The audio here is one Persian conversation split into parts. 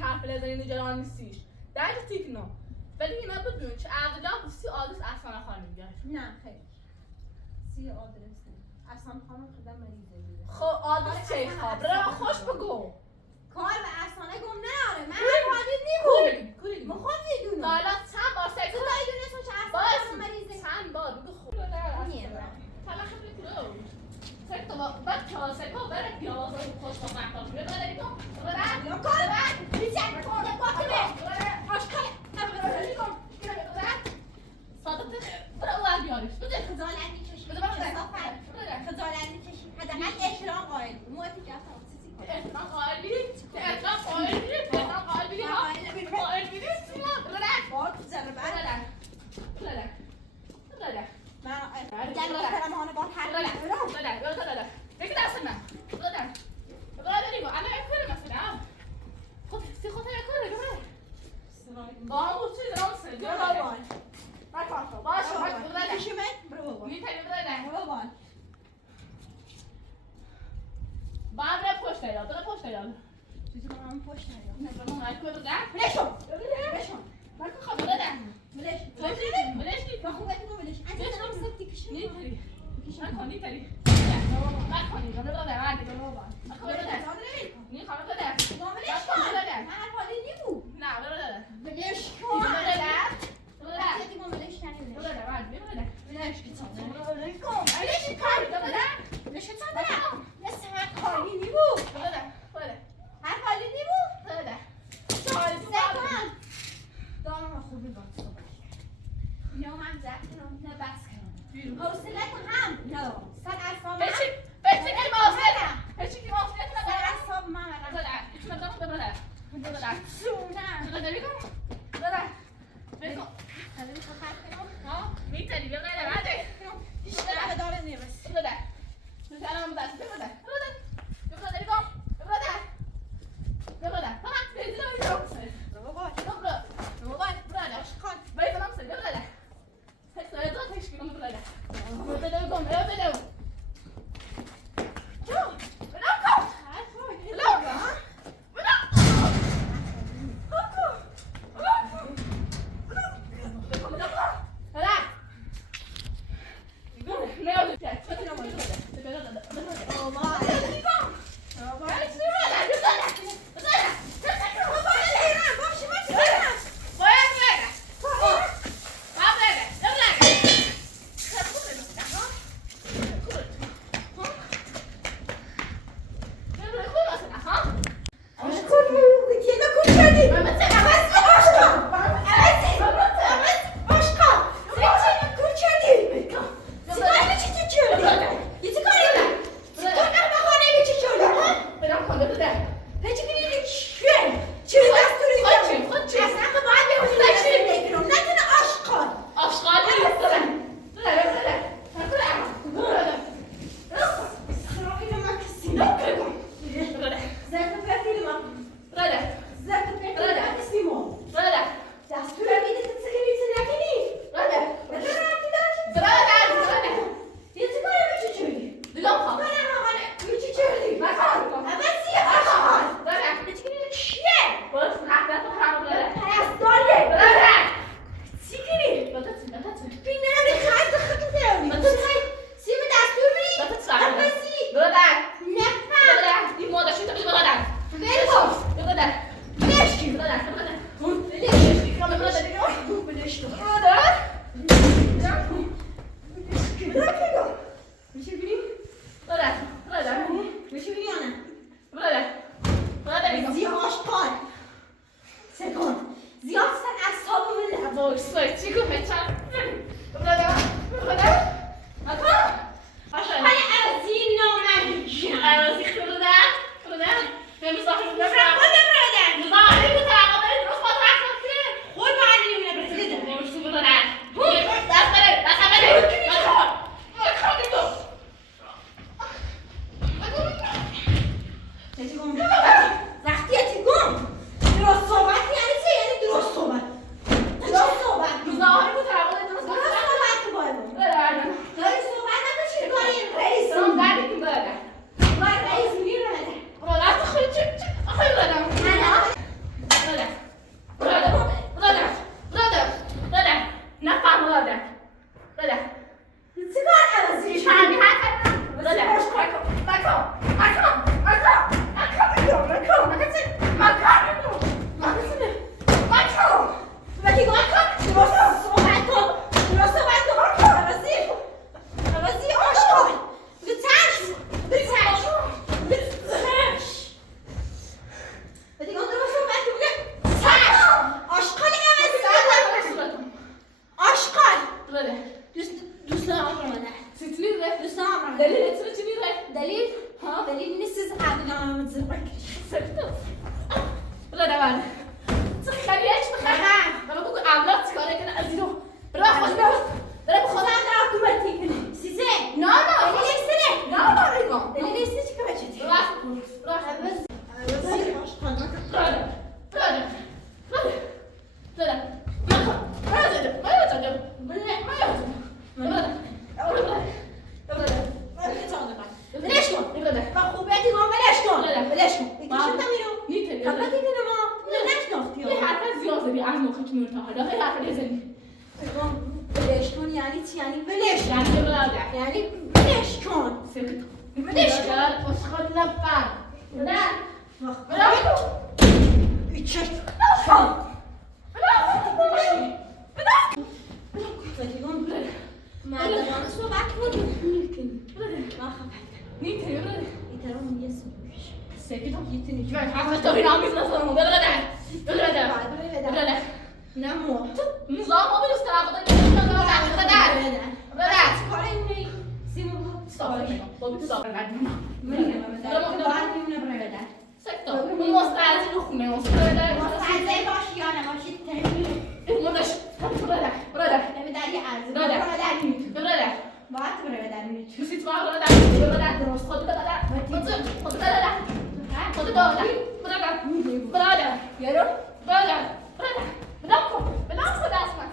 حرف لازم جلال نیستیش در تیکنو ولی اینا بدون چه عقلا سی آدرس اصلا خانم میگه نه خیر سی آدرس اصلا خانم خدا مریضه میده خب آدرس چه خواب را خوش بگو کار به افسانه گم ناره من حالی نیمون کوری من خود میدونم حالا چند بار سکت تو دایی دونستون چه افسانه مریضه چند بار بگو خوب نیرم تلاخ بکنو سکت با بچه ها سکت ها برد بیاز و خوش با مقدار شده داری کن برد یا کار بعد بیچن کنه باکمه آشکاله برد کن صادق برد اول بیارش بده خجالت میکشی بده باشه خجالت میکشی حداقل احترام قائل موافقی اصلا احترام قائل بیدی احترام قائل بیدی احترام قائل بیدی قائل بیدی برد بار تو زنه بعد برد من جلو برم آنه بار حرف برد دیگه دست من برد دیگه انا اکره مثلا خود سی خود اکره برد بابا چی درست برو بابا باشه کشیمت برو بابا میتونی برد برو بابا بعد پشت ایران داره پشت ایران چیزی که من پشت نیام نه برو مایک برو ده بلشون مایک خود ده بلش من خوبه تو بلش از این دارم سکتی کشیم نیتری نیتری نکنی برو ده بعد برو نی خانم بده بلش کن من حالی نیمو نه برو ده بلش برو کن ده دیگه من بلش کنیم برو ده بعد برو ده بلش کن بلش کن برو ده بلش کن مثل من کاری نیمو برو ده هر حالی نیمو برو ده سکن دارم خوبی با تو یا من زکنم نه بس کنم حوصلت هم نه سر اصاب من بچه که مافیت سر اصاب من برو ده برو ده سونم برو ده بگو حالا میخواه خرد کنم میتونی برو ده بعد هیچ داره داره نیست برو ده الان بس برو ده فقط بزن بابا بزنم سر برو ده تکسای تو تشکیل برو ده دوستان دلیل چی میره؟ دلیل ها؟ دلیل نیست از عدنان متزرق سکتو بلا دوان خیلی ايش بخير انا بقول اولاد کاره کنه از اینو برو خوش برو برو خودم در حکومتی کنه سیزه نه نه دلیل استنه نه نه ریگا دلیل استنه چی کنه چی راح راح مردمان صحبت کنیم ساكت جيتني شوي حافظت هنا عم يخلص الموبايل غدا غدا نمو نظام ما بنستعقد غدا سكتوا المستعد لخمه مستعد باش یا نباشید ترمیم مدش برادر نمیداری عرض برادر باید بره بدن نسيت معه برادر درست خد برادر خد برادر خد برادر یارو برادر بدمكم داسمك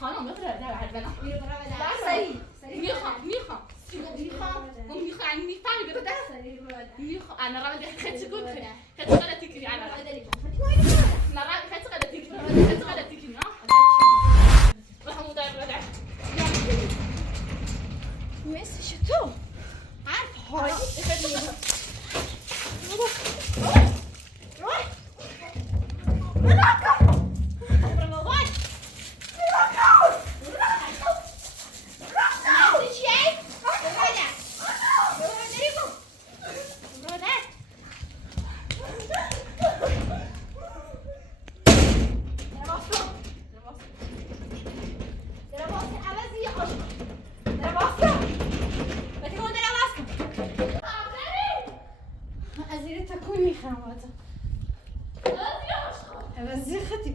خانم بفرد در عدنا ميخا يعني ميخا برادر ميخا انا راه خدت قلت خدت غادا تكري انا راه خدت غادا تكري راح مدار برادر ميسي شتو عارف هاي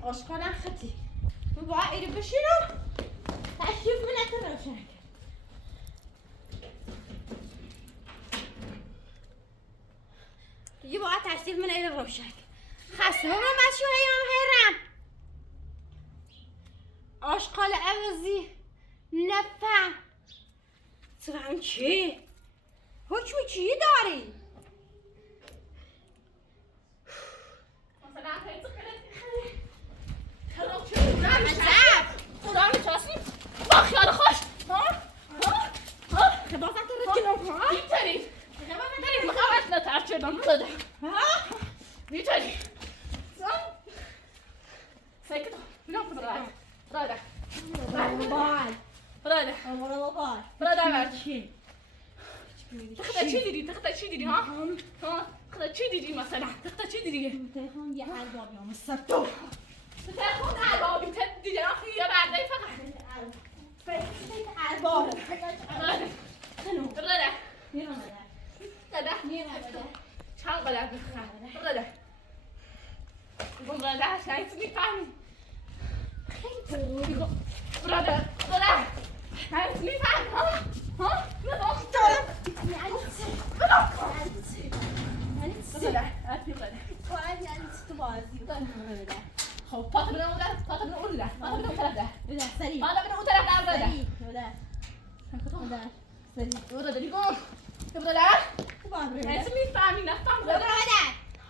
آشکار نخطی با ایرو بشینم تشریف منت روشن دیگه باید تشریف من ایرو روشن خسته هم مسیح ایام هیرم آشکال عوضی نفهم سرم چی؟ حکم چی داری؟ خیال خوش خبازت رو کنم بیتری مخابت نتر چردم بده بیتری ساکت بینام برادر برادر چی؟ تختا چی دیدی ها؟ تختا چی دیدی مثلا؟ تختا چی دیدی؟ تلفن یه ارباب یا مستر تلفن اربابی دیدی آخی یا برده فقط ارباب برادر میرم چند قدر بخورم برادر شاید میفهمی خیلی برادر شاید میفهمی ها خب پاتو بدم اون در سریع برادر دیگم برادر شاید میفهمی نفهم برادر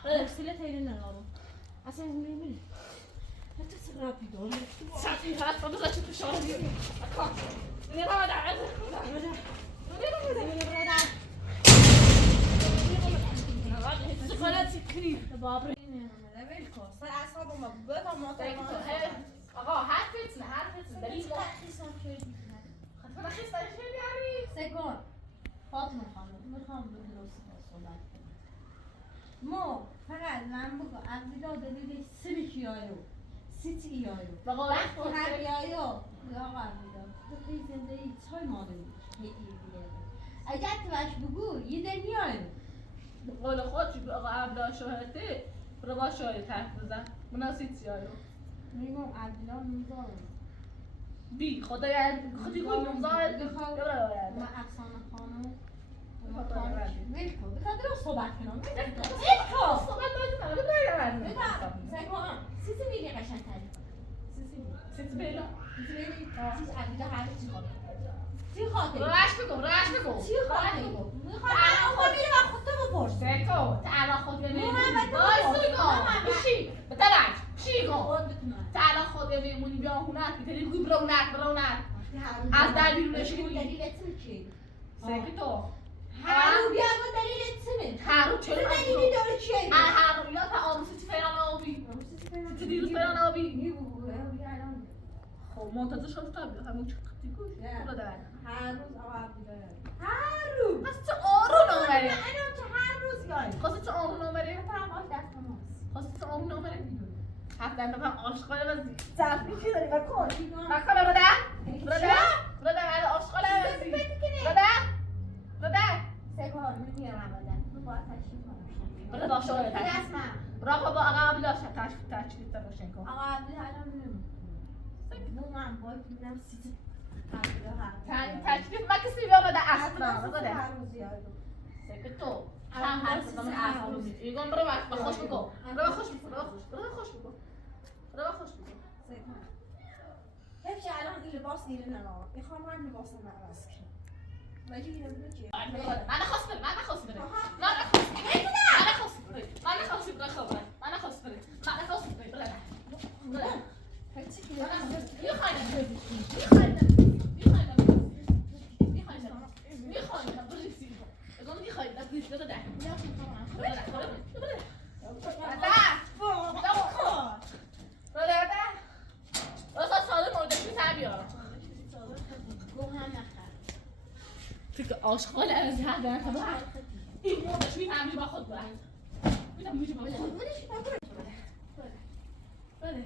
حوصله تیره ندارم اصلا نمی‌بینی حتی سراب بیدار ساعتی هست بذار چه فشار میاری اکان برادر بابر سر اعصابم بابا آقا حرفتون دلیل خاطر خیلی سگون فاطمه خانم میخوام درست صحبت کنم ما فقط من بگو عقیده دلیل سری کیایو Sitter jag ju. Vad var det? Och här gör jag. Jag var då. Då finns det i Taimaden. اگر تو باش بگو یه دنیایی قول خود چی آقا عبدالله شاهده برو با شاهد حرف بزن مناسید چیارو میگم عبدالله نوزار بی خدای خودی گل نوزار ما افسانه خانم ویلکو بخواد رو صحبت کنم ویلکو صحبت باید کنم سیسی میگه قشنگ تری سیسی بیلا سیسی عبدالله حرف چی خواهد چی خواهد راش بگو چی خواهد خود میره و خود تو بپرس سکو تعالی خود محمد بشی بتبعش بشی کن تعالی خود میمونی بیا هنر که دلیل گوی برونت از در بیرونش کنی دلیلت چی؟ سکتو هارو بیا با دلیلت چی؟ هارو چرا دلیلی داره چیه؟ هارو یا تا آموزش فیران آبی چه دیروز فیران آبی خب منتظر شد تا بیا همون چی گوش برو در هر روز آقا عبدالله هر روز بس چه آرون آمری اینا که هر روز یاری خواستی چه آرون آمری بفرم آش دست کنم خواستی چه آرون آمری هفته بفرم عاشقانه بزی صرفی چی داری بکن چیکار؟ بکن برو در عاشقانه بزی برو در سه کار میمیرم عبدالله تو باید تشریف کنم برو با شوهر دست من برو با آقا عبدالله تشریف روشن کن آقا عبدالله الان نمی‌کنم من باید ببینم سیت تشریف مکسی بیا رو در اصلا برو در هر روز یاری سکتو هم هست من اصلا ایگون برو خوش بکن برو خوش بکن حیف که الان این لباس دیره نرام میخوام من لباس من عوض کنم ولی این رو چیه؟ من نخواست بره آشغال از هر در تمام این موردش میفهمی با خود برد میتونم با خود بله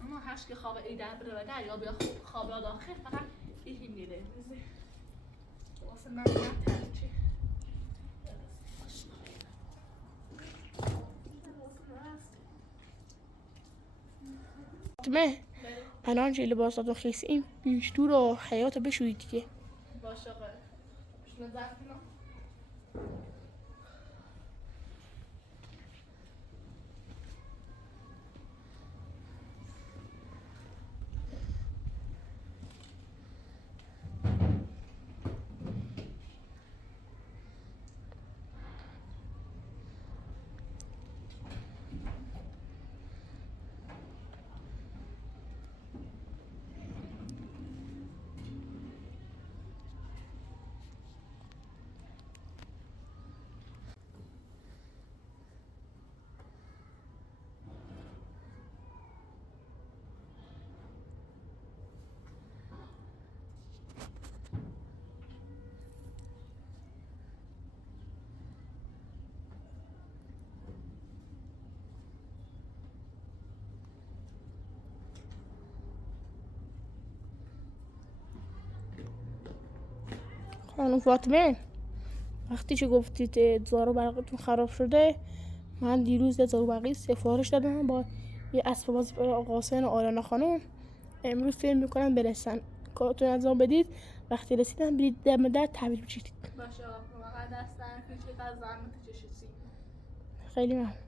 اما هرش که خواب ایده بره در یا بیا خواب داخل فقط این میره واسه من نترچه فاطمه الان چه لباساتو خیسیم بیش دور و حیاتو بشویی دیگه باشه آقا شما ظرف کنم خانم فاطمه وقتی که گفتید زارو برقتون خراب شده من دیروز زارو برقی سفارش دادم با یه اسباب بازی برای آقا حسین و آریانا خانم امروز فکر میکنم برسن کارتون انجام بدید وقتی رسیدن برید دم در تحویل بشید باشه آقا فقط دستن کوچیک از زحمت کشیدی خیلی ممنون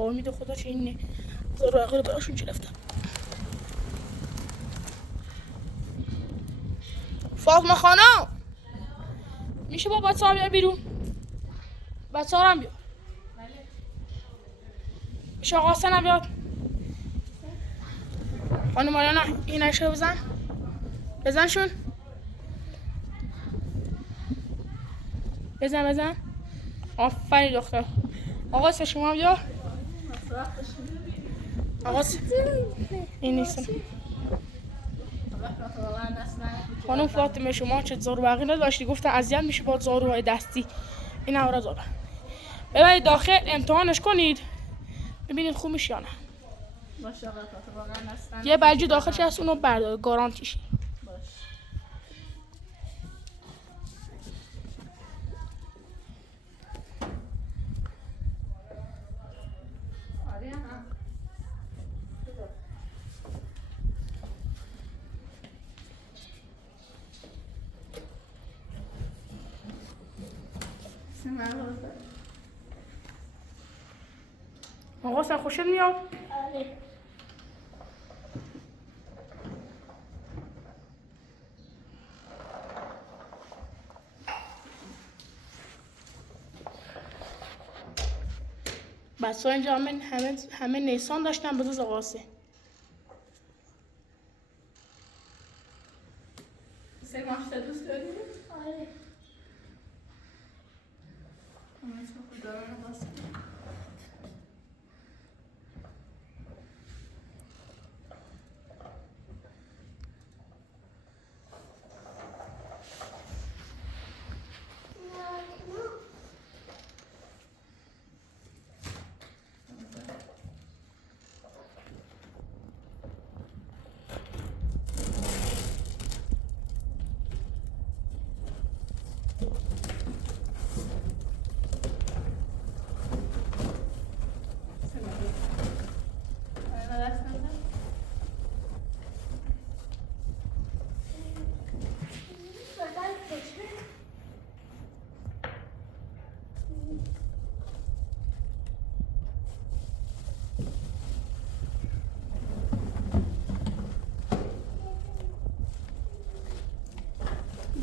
با امید خدا چه این زورباقی رو براشون گرفتم. فاطمه خانم میشه با بچه ها بیار بیرون؟ بچه ها هم بیار. میشه آقا حسن هم بیاد. خانم آریانا این عشق رو بزنشون. بزن آفرین دختر. آقا شما هم بیار. آقا این نیستم. خانم فاطمه شما چه زورباقی نداشتی؟ گفته اذیت میشه با زاروهای دستی. این را زاره ببرید داخل امتحانش کنید ببینید خوب میشه یا نه. یه بلجی داخلش هست اونو بردار گارانتیش. آقا سن خوشت میاد؟ آره. بچه ها اینجا همه نیسان داشتن بجز آقا سه. سه ماشته دوست داری؟ آره.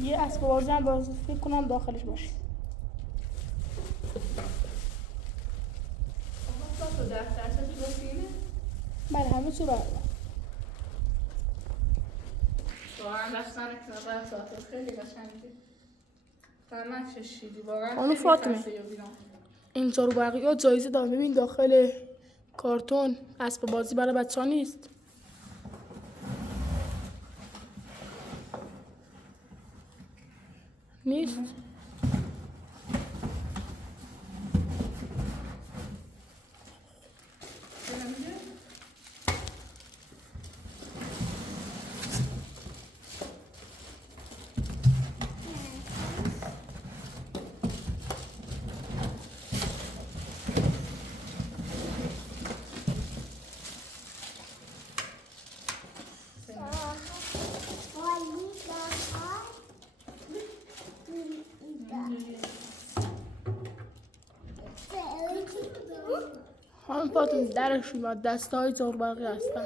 یه اسب بازی هم باز فکر کنم داخلش باشه. بله همه چی بردارم. واقعا دستانه که نباید ساعت خیلی قشنگی. من چشیدی واقعا. خانم فاطمه این زورباقی ها جایزه دارم. ببین داخل کارتون اسب بازی برای بچه ها نیست. نیست. خانم فاطمه درشون با دستای زورباقی هستن.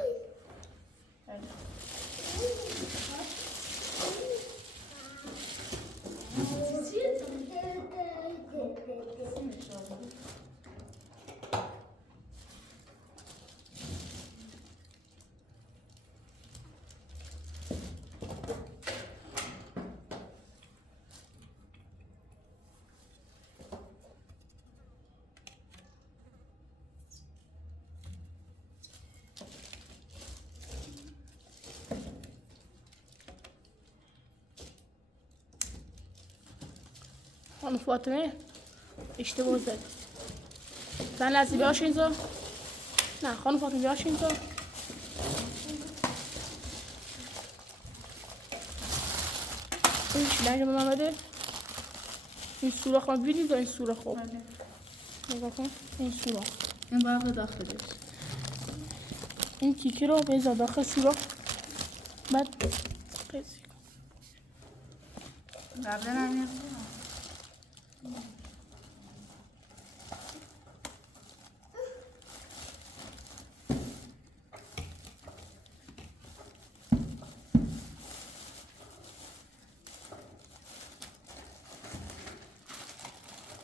خانم فاطمه اشتباه زد. زن لحظه بیاش اینجا. نه خانم فاطمه بیاش اینجا. این شلنگ به من بده. این سوراخ ما ببینید این سوراخ خوب. نگاه کن این سوراخ. این باید داخلش. این تیکه رو بذار داخل سوراخ. بعد قیزی کن. قبلا هم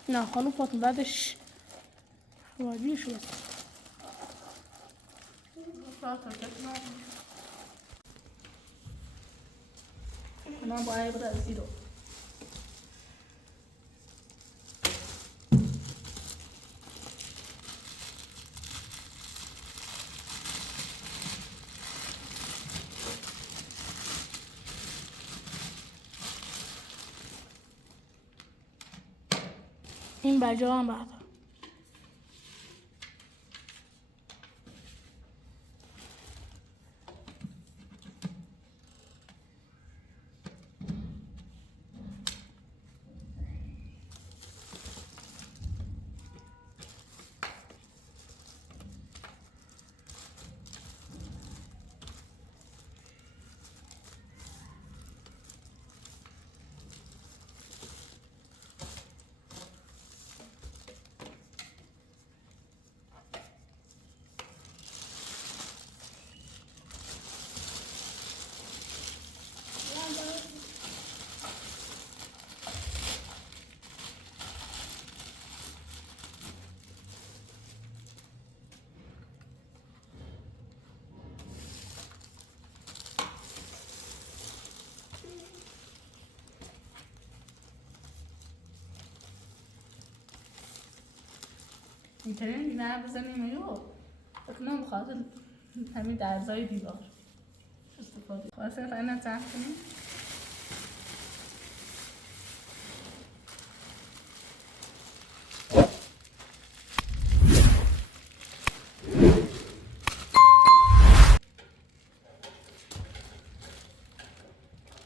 نه خانم فاطمه بعدش وادی شد. من باید بده زیرو. این بجا هم بعد اینطوری نه بزنیم ایو اکنون بخاطر همین درزای دیوار استفاده خواستم فعلا نترک کنیم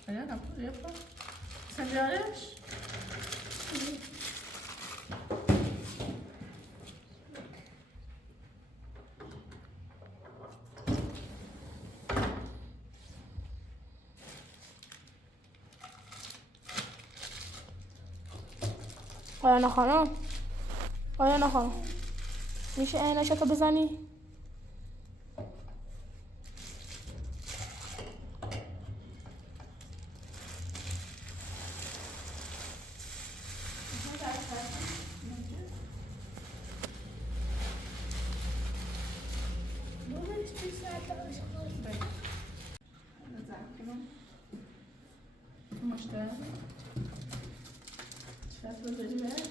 ایا نپور یپا سنجارش آیا خانم آیا خانم میشه عینشتو بزنی؟ مشتاق شاید بذاری بره